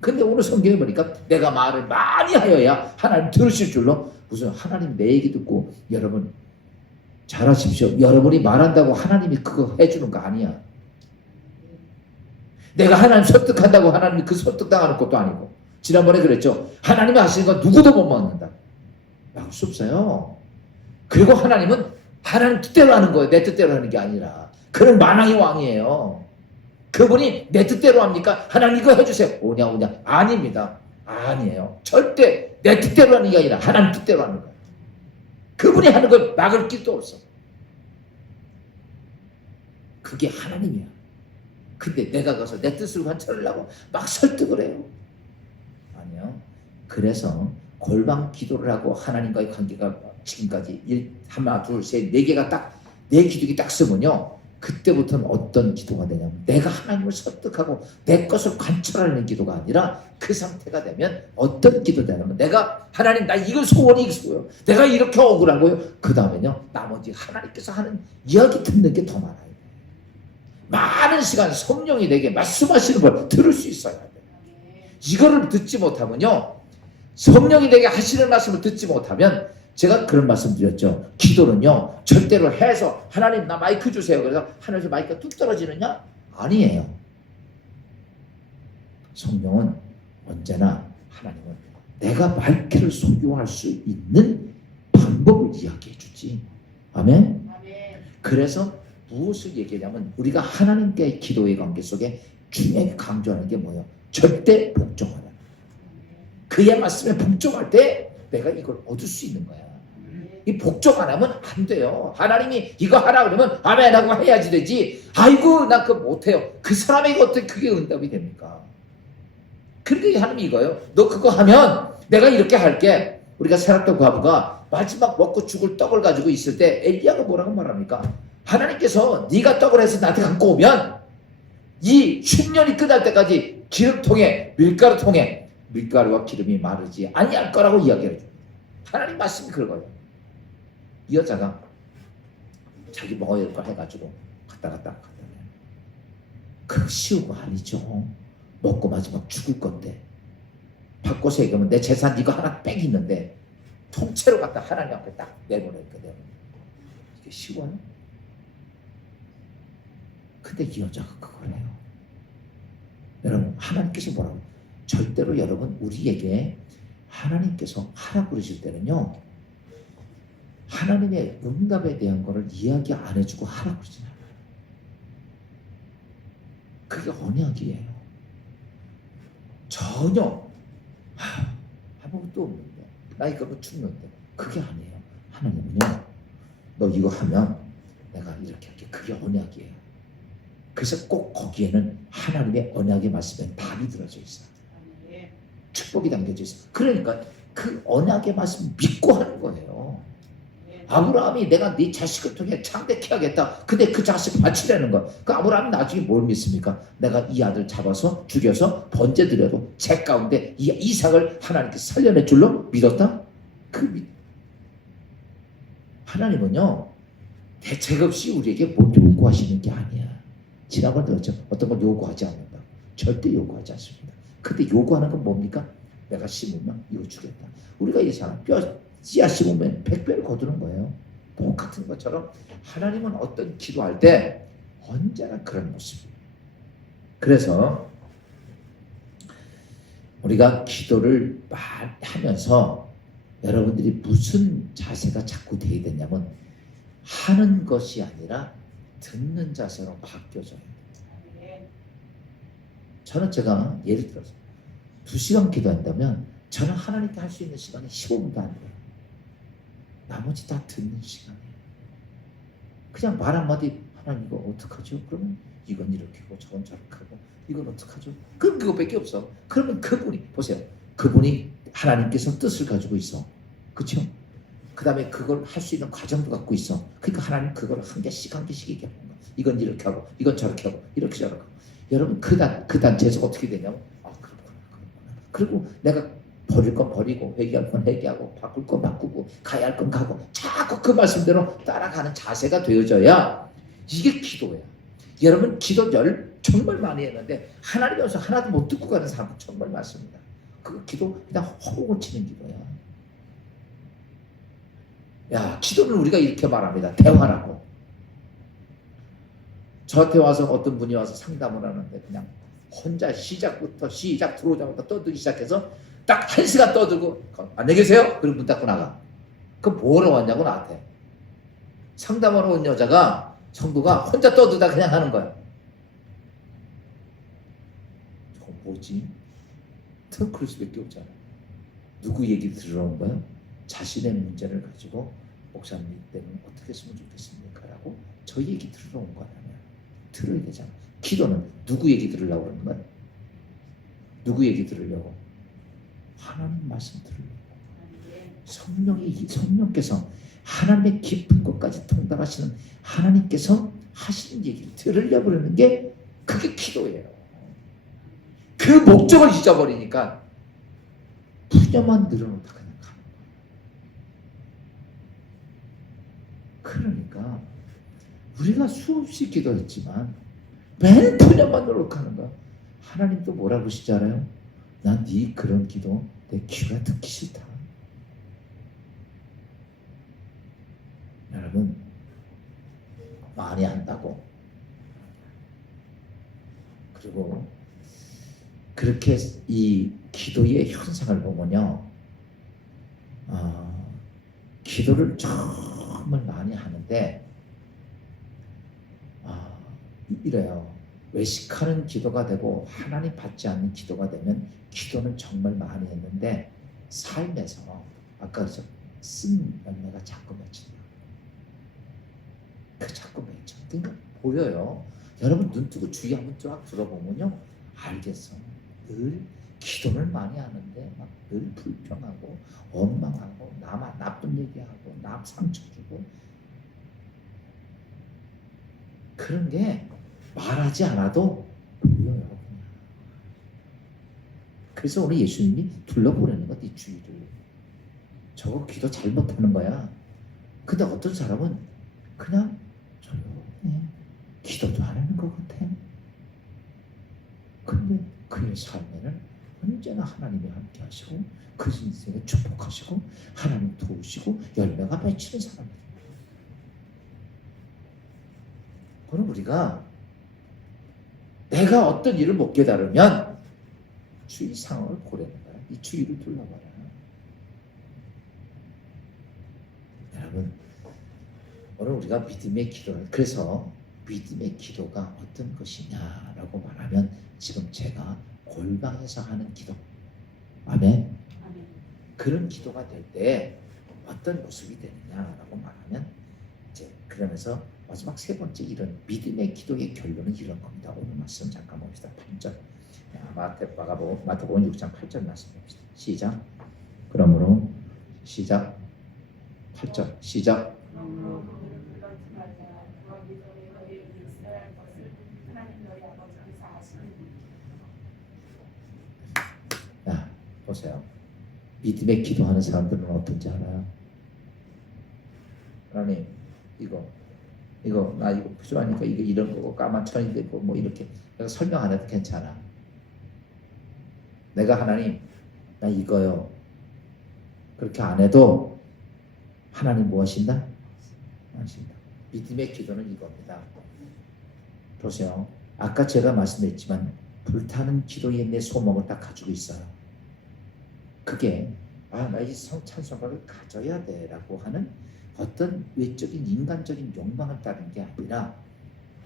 근데 오늘 성경에 보니까 내가 말을 많이 하여야 하나님 들으실 줄로, 무슨 하나님 내 얘기 듣고, 여러분 잘하십시오. 여러분이 말한다고 하나님이 그거 해주는 거 아니야. 내가 하나님 설득한다고 하나님이 그 설득당하는 것도 아니고, 지난번에 그랬죠. 하나님이 하시는 건 누구도 못 막는다. 막을 수 없어요. 그리고 하나님은 하나님 뜻대로 하는 거예요. 내 뜻대로 하는 게 아니라. 그는 만왕의 왕이에요. 그분이 내 뜻대로 합니까? 하나님 이거 해주세요. 오냐. 아닙니다. 아니에요. 절대 내 뜻대로 하는 게 아니라 하나님 뜻대로 하는 거예요. 그분이 하는 걸 막을 길도 없어. 그게 하나님이야. 근데 내가 가서 내 뜻을 관철하려고 막 설득을 해요. 아니요. 그래서 골방 기도를 하고 하나님과의 관계가 지금까지 하나, 둘, 셋, 네 개가 딱, 네 기둥이 딱 쓰면요, 그때부터는 어떤 기도가 되냐면 내가 하나님을 설득하고 내 것을 관철하는 기도가 아니라, 그 상태가 되면 어떤 기도 되냐면 내가 하나님 나 이거 소원이 있어요. 내가 이렇게 억울하고요. 그 다음에요, 나머지 하나님께서 하는 이야기 듣는 게 더 많아요. 많은 시간 성령이 내게 말씀하시는 걸 들을 수 있어야 돼요. 이거를 듣지 못하면요, 성령이 내게 하시는 말씀을 듣지 못하면, 제가 그런 말씀 드렸죠. 기도는요, 절대로 해서 하나님 나 마이크 주세요. 그래서 하늘에서 마이크가 뚝 떨어지느냐? 아니에요. 성령은 언제나, 하나님은 내가 마이크를 소유할 수 있는 방법을 이야기해 주지. 아멘? 그래서 무엇을 얘기하냐면, 우리가 하나님과의 기도의 관계 속에 중요하게 강조하는 게 뭐예요? 절대 복종하라. 그의 말씀에 복종할 때 내가 이걸 얻을 수 있는 거야. 이 복종 안 하면 안 돼요. 하나님이 이거 하라 그러면 아멘 하고 해야지 되지. 아이고 나 그거 못해요. 그 사람에게 어떻게 그게 응답이 됩니까? 그러니까 하나님이 이거예요. 너 그거 하면 내가 이렇게 할게. 우리가 세랍도 과부가 마지막 먹고 죽을 떡을 가지고 있을 때 엘리야가 뭐라고 말합니까? 하나님께서 네가 떡을 해서 나한테 갖고 오면 이 흉년이 끝날 때까지 기름통에, 밀가루통에 밀가루와 기름이 마르지 아니할 거라고 이야기를 해요. 하나님 말씀이 그거예요. 이 여자가 자기 먹어야 될 걸 해가지고 갔다 그 쉬운 거 아니죠. 먹고 마지막 죽을 건데, 바꿔서 얘기하면 내 재산 이거 하나 빽 있는데 통째로 갖다 하나님 앞에 딱 내보내거든. 이게 쉬워요? 근데 이 여자가 그걸 해요. 여러분, 하나님께서 뭐라고? 절대로 여러분, 우리에게 하나님께서 하라 그러실 때는요, 하나님의 응답에 대한 거를 이야기 안 해주고 하라 그러지 않아요. 그게 언약이에요. 전혀 아무것도 없는데 나 이거 뭐 죽는데 그게 아니에요. 하나님은요, 너 이거 하면 내가 이렇게 할게. 그게 언약이에요. 그래서 꼭 거기에는 하나님의 언약의 말씀에 답이 들어져 있어요. 축복이 담겨져 있어요. 그러니까 그 언약의 말씀 믿고 하는 거예요. 아브라함이 내가 네 자식을 통해 창대케 하겠다. 근데 그 자식 바치라는 거. 그 아브라함이 나중에 뭘 믿습니까? 내가 이 아들 잡아서 죽여서 번제 드려도 제 가운데 이 이삭을 하나님께서 살려낼 줄로 믿었다? 하나님은요, 대책 없이 우리에게 뭘 요구하시는 게 아니야. 지난번 들었죠? 어떤 걸 요구하지 않는다. 절대 요구하지 않습니다. 근데 요구하는 건 뭡니까? 내가 심으면 이거 주겠다. 우리가 이 사람 씨앗 심으면 100배를 거두는 거예요. 똑같은 것처럼 하나님은 어떤 기도할 때 언제나 그런 모습이에요. 그래서 우리가 기도를 하면서 여러분들이 무슨 자세가 자꾸 돼야 되냐면 하는 것이 아니라 듣는 자세로 바뀌어져요. 저는 제가 예를 들어서 2시간 기도한다면 저는 하나님께 할 수 있는 시간이 15분도 안 돼요. 나머지 다 듣는 시간이에요. 그냥 말 한마디, 하나님 이거 어떡하죠? 그러면 이건 이렇게 하고 저건 저렇게 하고 이건 어떡하죠? 그럼 그거밖에 없어. 그러면 그분이 보세요. 그분이 하나님께서 뜻을 가지고 있어. 그렇죠? 그 다음에 그걸 할 수 있는 과정도 갖고 있어. 그러니까 하나님 그걸 한 개씩 얘기하는 거야. 이건 이렇게 하고 이건 저렇게 하고 이렇게 저렇게 하고. 여러분 그 단체에서 어떻게 되냐면 그렇구나. 그리고 내가 버릴 건 버리고 회개할 건 회개하고 바꿀 건 바꾸고 가야 할 건 가고 자꾸 그 말씀대로 따라가는 자세가 되어져야 이게 기도예요. 여러분 기도 정말 많이 했는데 하나님 앞에서 하나도 못 듣고 가는 사람 정말 많습니다. 그 기도 그냥 허공을 치는 기도야. 야, 기도는 우리가 이렇게 말합니다. 대화라고. 저한테 와서 어떤 분이 와서 상담을 하는데 그냥 혼자 시작 들어오자마자 떠들기 시작해서 딱 1시간 떠들고 안녕히 계세요? 그리고 문 닫고 나가. 그럼 뭐하러 왔냐고 나한테. 상담하러 온 여자가 성도가 혼자 떠들다 그냥 하는 거야. 저거 뭐지? 더 그럴 수밖에 없잖아. 누구 얘기 들으러 온 거야? 자신의 문제를 가지고 목사님 때는 어떻게 했으면 좋겠습니까? 라고 저 얘기 들으러 온 거라면 들어야 되잖아. 기도는 누구 얘기 들으려고 그러는 거야? 누구 얘기 들으려고? 하나님 말씀 들으려고. 성령께서 하나님의 깊은 것까지 통달하시는 하나님께서 하시는 얘기를 들으려고 그러는 게 그게 기도예요. 그 목적을 잊어버리니까 분야만 늘어놓다 그냥 가는 거예요. 그러니까 우리가 수없이 기도했지만 맨 분야만 늘어놓고 가는 거야. 하나님도 뭐라고 그러시지 않아요? 난 네 그런 기도 내 귀가 듣기 싫다. 여러분 많이 한다고 그리고 그렇게 이 기도의 현상을 보면요, 기도를 정말 많이 하는데 이래요. 외식하는 기도가 되고 하나님 받지 않는 기도가 되면 기도는 정말 많이 했는데 삶에서 아까 쓴 열매가 자꾸 맺힌다. 그 자꾸 맺혀. 그러니까 보여요. 여러분 눈 뜨고 주위 한번 쫙 들어보면요 알겠어. 늘 기도를 많이 하는데 막 늘 불평하고 원망하고 남 나쁜 얘기하고 남 상처 주고 그런 게 말하지 않아도 보여요. 그래서 오늘 예수님이 둘러보내는 것, 이 주위를. 저거 기도 잘못하는 거야. 근데 어떤 사람은 그냥 조용해. 기도도 안 하는 것 같아. 근데 그의 삶에는 언제나 하나님이 함께 하시고 그 인생에 축복하시고 하나님 도우시고 열매가 맺히는 사람이에요. 그럼 우리가 내가 어떤 일을 못 깨달으면 주위 상황을 고려하는 거야. 이 주위를 둘러봐라. 오늘 우리가 믿음의 기도를, 그래서 믿음의 기도가 어떤 것이냐라고 말하면 지금 제가 골방에서 하는 기도, 아멘, 그런 기도가 될 때 어떤 모습이 되느냐라고 말하면, 이제 그러면서 마지막 세 번째 이런 믿음의 기도의 결론은 이런 겁니다. 오늘 말씀 잠깐 봅시다. 8절. 마태복음 6장 8절 말씀 봅시다. 시작. 그러므로 시작. 8절 시작. 야, 보세요. 믿음의 기도하는 사람들은 어떤지 알아요? 하나님, 이거 나 이거 필요하니까 이거 이런 거고 까만 천이 되고 뭐 이렇게 내가 설명 안 해도 괜찮아. 내가 하나님 나 이거요. 그렇게 안 해도 하나님 뭐 하신다? 하신다. 믿음의 기도는 이겁니다. 보세요. 아까 제가 말씀드렸지만 불타는 기도에 내 소망을 딱 가지고 있어요. 그게 나 이 찬송가를 가져야 돼라고 하는 어떤 외적인 인간적인 욕망을 따르는 게 아니라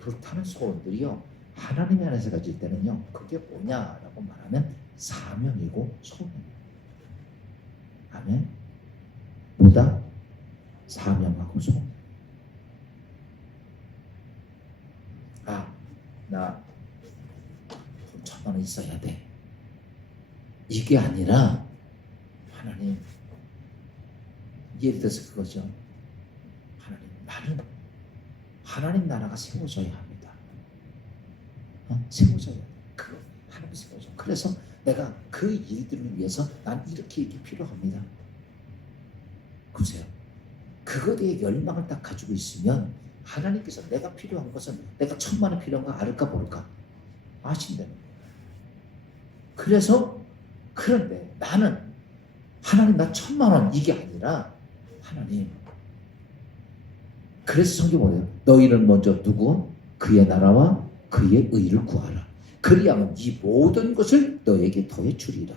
불타는 소원들이요, 하나님 안에서 가질 때는요, 그게 뭐냐라고 말하면 사명이고 소명이에요. 아멘. 뭐다? 사명하고 소명. 나 돈 1,000만 원 있어야 돼. 이게 아니라 하나님, 예를 들어서 그거죠. 하나님, 나는 하나님 나라가 세워져야 합니다. 세워져야 돼. 그거 하나님 세워져. 그래서 내가 그 일들을 위해서 난 이렇게 필요합니다. 보세요. 그거에 대해 열망을 딱 가지고 있으면 하나님께서 내가 필요한 것은, 내가 1,000만 원 필요한 거 알까 모를까 아신다는 거예요. 그래서 그런데 나는 하나님 나 1,000만 원 이게 아니라 하나님, 그래서 성경 뭐예요? 너희는 먼저 누구? 그의 나라와 그의 의를 구하라. 그리하면 이 모든 것을 너에게 더해 주리라.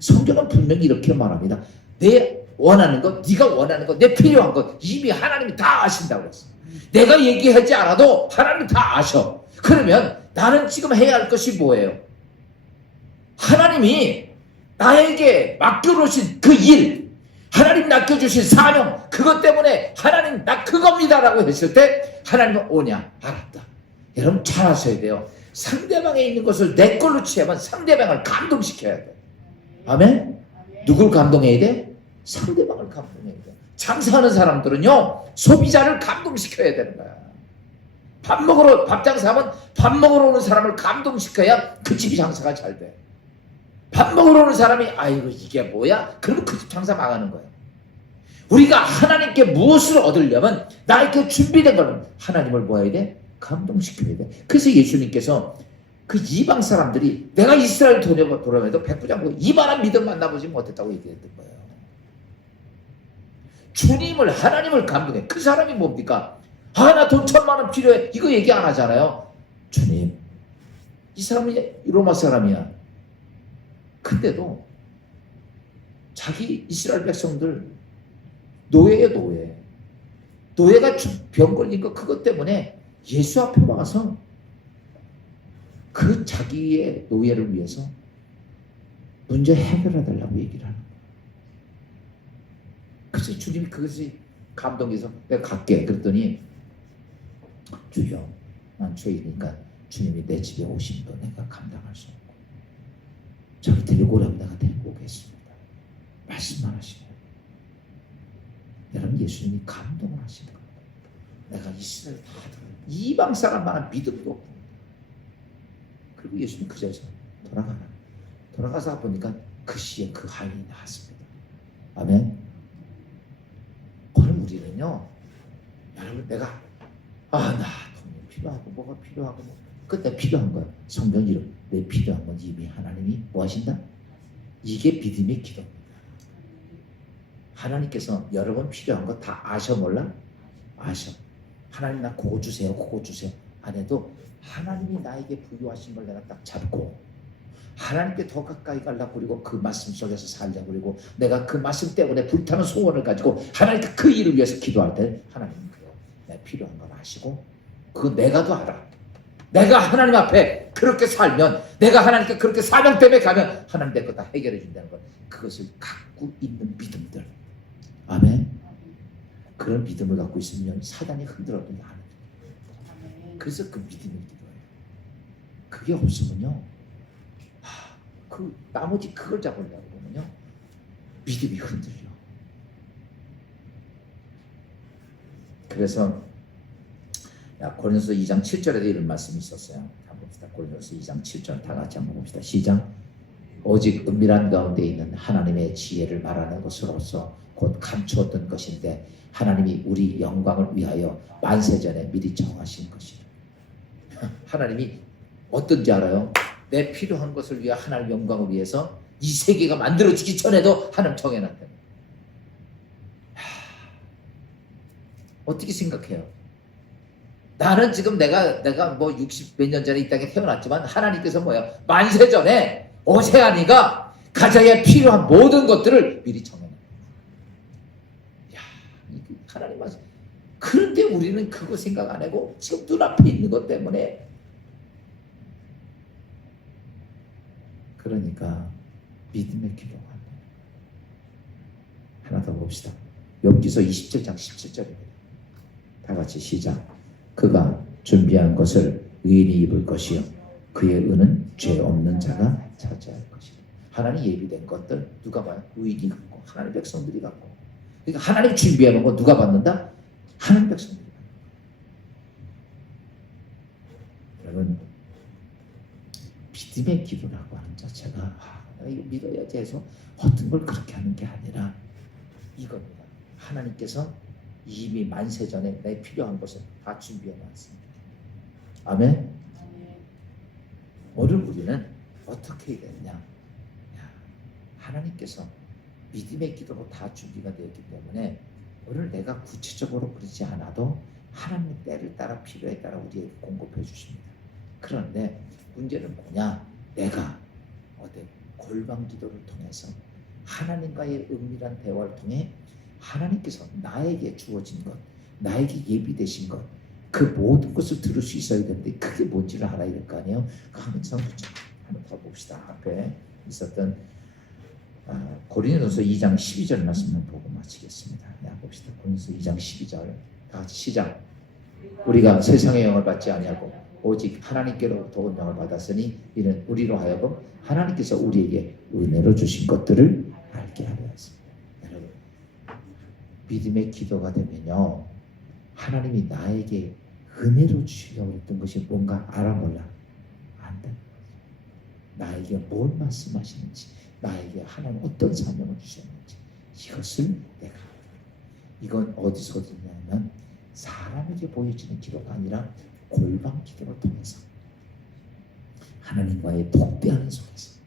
성경은 분명히 이렇게 말합니다. 내 원하는 것, 네가 원하는 것, 내 필요한 것 이미 하나님이 다 아신다고 했어. 내가 얘기하지 않아도 하나님이 다 아셔. 그러면 나는 지금 해야 할 것이 뭐예요? 하나님이 나에게 맡겨놓으신 그 일, 하나님 맡겨주신 사명, 그것 때문에 하나님 나 그겁니다라고 했을 때 하나님은 오냐? 알았다. 여러분 잘 아셔야 돼요. 상대방에 있는 것을 내 걸로 취하면 상대방을 감동시켜야 돼. 아멘? 누굴 감동해야 돼? 상대방을 감동해야 돼. 장사하는 사람들은요, 소비자를 감동시켜야 되는 거야. 밥 장사하면 밥 먹으러 오는 사람을 감동시켜야 그 집 장사가 잘 돼. 밥 먹으러 오는 사람이 아이고 이게 뭐야? 그러면 그 집 장사 망하는 거야. 우리가 하나님께 무엇을 얻으려면 나에게 준비된 거는 하나님을 뭐 해야 돼? 감동시켜야 돼. 그래서 예수님께서 그 이방 사람들이 내가 이스라엘 돌아오면도 백부장부 이만한 믿음 만나보지 못했다고 얘기했던 거예요. 주님을, 하나님을 감동해. 그 사람이 뭡니까? 나 돈 1,000만 원 필요해. 이거 얘기 안 하잖아요. 주님, 이 사람이 로마 사람이야. 근데도 자기 이스라엘 백성들 노예예요, 노예. 노예가 병 걸린 거 그것 때문에 예수 앞에 와서 그 자기의 노예를 위해서 문제 해결해 달라고 얘기를 하는 거예요. 그래서 주님이 그것이 감동해서 내가 갈게. 그랬더니 주여, 난 죄이니까 주님이 내 집에 오심도 내가 감당할 수 없고 저를 데리고 오라면 내가 데리고 오겠습니다. 말씀만 하시면 여러분 예수님이 감동을 하시는 겁니다. 내가 이스라엘 다 들어요. 이방 사람만한 믿음도 없고. 그리고 예수님 그 자리에서 돌아가서 보니까 그 시에 그 하인이 나왔습니다. 아멘. 그럼 우리는요, 여러분 내가 나 돈이 필요하고 뭐가 필요하고 그때 필요한 거야. 성경 이름 내 필요한 건 이미 하나님이 뭐 하신다? 이게 믿음의 기도입니다. 하나님께서 여러분 필요한 거 다 아셔 몰라? 아셔. 하나님 나 그거 주세요, 그거 주세요 안 해도 하나님이 나에게 부여하신 걸 내가 딱 잡고 하나님께 더 가까이 가려고 그리고 그 말씀 속에서 살려고 그리고 내가 그 말씀 때문에 불타는 소원을 가지고 하나님께 그 일을 위해서 기도할 때 하나님은 그거 내 필요한 걸 아시고 그거 내가도 알아. 내가 하나님 앞에 그렇게 살면 내가 하나님께 그렇게 사명 때문에 가면 하나님 내 거 다 해결해 준다는 것 그것을 갖고 있는 믿음들 아멘. 그런 믿음을 갖고 있으면 사단이 흔들어도 안 해. 그래서 그 믿음을 기도해요. 그게 없으면요 그 나머지 그걸 잡으려고 그러면요 믿음이 흔들려. 그래서 고린도서 2장 7절에도 이런 말씀이 있었어요. 한번 봅시다. 고린도서 2장 7절 다 같이 한번 봅시다. 시작. 오직 은밀한 가운데 있는 하나님의 지혜를 말하는 것으로서 곧 감추었던 것인데 하나님이 우리 영광을 위하여 만세전에 미리 정하신 것이라. 하나님이 어떤지 알아요? 내 필요한 것을 위해 하나님 영광을 위해서 이 세계가 만들어지기 전에도 하나님 정해놨다. 어떻게 생각해요? 나는 지금 내가 뭐 60 몇 년 전에 이 땅에 태어났지만 하나님께서 뭐야? 만세 전에 오세아니가 가정에 필요한 모든 것들을 미리 정해놨다. 하나님 말씀. 그런데 우리는 그거 생각 안 하고 지금 눈앞에 있는 것 때문에 그러니까 믿음의 기도가 안 돼요. 하나 더 봅시다. 욥기서 27장 17절입니다. 다 같이 시작. 그가 준비한 것을 의인이 입을 것이요 그의 은은 죄 없는 자가 차지할 것이다. 하나님 예비된 것들 누가 봐요? 의인이 갖고 하나님 백성들이 갖고. 그러니까 하나님 준비해 놓은 거 누가 받는다? 하나님 백성들이 받는다. 여러분 믿음의 기도라고 하는 자체가 이거 믿어야지 해서 어떤 걸 그렇게 하는 게 아니라 이겁니다. 하나님께서 이미 만세 전에 내 필요한 것을 다 준비해 놨습니다. 아멘. 오늘 우리는 어떻게 해야 되느냐? 하나님께서 믿음의 기도로 다 준비가 되었기 때문에 오늘 내가 구체적으로 그러지 않아도 하나님의 때를 따라 필요에 따라 우리에게 공급해 주십니다. 그런데 문제는 뭐냐? 내가 어디 골방 기도를 통해서 하나님과의 은밀한 대화를 통해 하나님께서 나에게 주어진 것, 나에게 예비되신 것, 그 모든 것을 들을 수 있어야 되는데 그게 뭔지를 알아야 될 거 아니에요? 그 항상 한번 더 봅시다. 앞에 있었던 고린도서 2장 12절 말씀을 보고 마치겠습니다. 봅시다. 고린도서 2장 12절 다 같이 시작. 우리가 세상의 영을 받지 아니하고 오직 하나님께로부터 영을 받았으니 이는 우리로 하여금 하나님께서 우리에게 은혜로 주신 것들을 알게 하려 했습니다. 여러분 믿음의 기도가 되면요 하나님이 나에게 은혜로 주시려고 했던 것이 뭔가 알아 몰라 안 돼. 나에게 뭘 말씀하시는지 나에게 하나님 어떤 사명을 주셨는지 이것을 내가 이건 어디서 듣냐면 사람에게 보여지는 기도가 아니라 골방 기도를 통해서 하나님과의 독대하는 속에서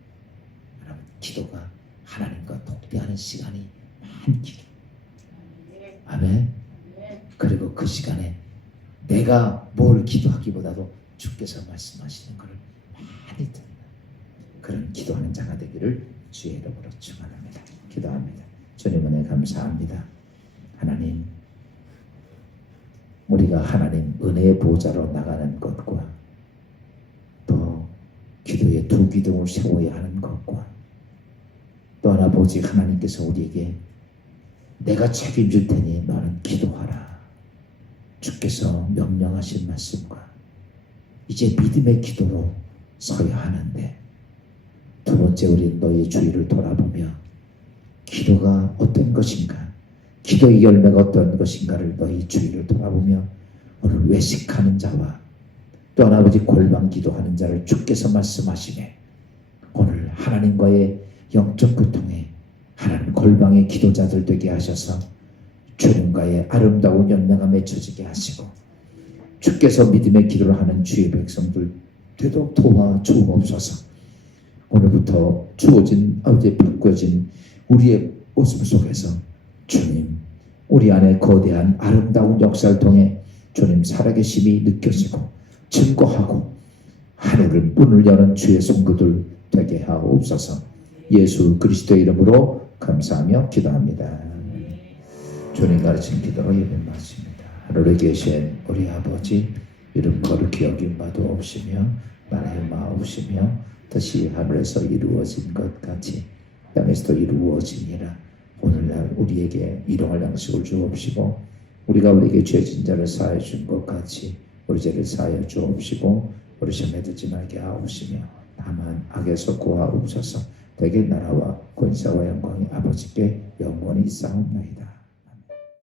여러분 기도가 하나님과 독대하는 시간이 많기도 아멘. 그리고 그 시간에 내가 뭘 기도하기보다도 주께서 말씀하시는 것을 많이 듣는 그런 기도하는 자가 되기를 주의 이름으로 축원합니다. 기도합니다. 주님 은혜 감사합니다. 하나님 우리가 하나님 은혜의 보좌로 나가는 것과 또 기도의 두 기둥을 세워야 하는 것과 또 하나 오직 하나님께서 우리에게 내가 책임질 테니 너는 기도하라 주께서 명령하신 말씀과 이제 믿음의 기도로 서야 하는데 두 번째 우리 너의 주위를 돌아보며 기도가 어떤 것인가 기도의 열매가 어떤 것인가를 너희 주위를 돌아보며 오늘 외식하는 자와 또 하나 아버지 골방 기도하는 자를 주께서 말씀하시네 오늘 하나님과의 영적 교통에 하나님 골방의 기도자들 되게 하셔서 주님과의 아름다운 열매가 맺혀지게 하시고 주께서 믿음의 기도를 하는 주의 백성들 되도록 도와 주옵소서. 오늘부터 주어진 어제 바꿔진 우리의 모습 속에서 주님 우리 안에 거대한 아름다운 역사를 통해 주님 살아계심이 느껴지고 증거하고 하늘을 문을 여는 주의 성도들 되게 하옵소서. 예수 그리스도의 이름으로 감사하며 기도합니다. 주님 가르친 기도로 예배 마칩니다. 하늘에 계신 우리 아버지, 이름 거룩히 여김 바도 없으며 나라의 마옵시며 뜻이 하늘에서 이루어진 것 같이 땅에서도 이루어지니라. 오늘날 우리에게 일용할 양식을 주옵시고 우리가 우리에게 죄진 자를 사하여 준 것 같이 우리 죄를 사하여 주옵시고 우리 시험에 들지 말게 하옵시며 다만 악에서 구하옵소서. 대개 나라와 권세와 영광이 아버지께 영원히 있사옵나이다.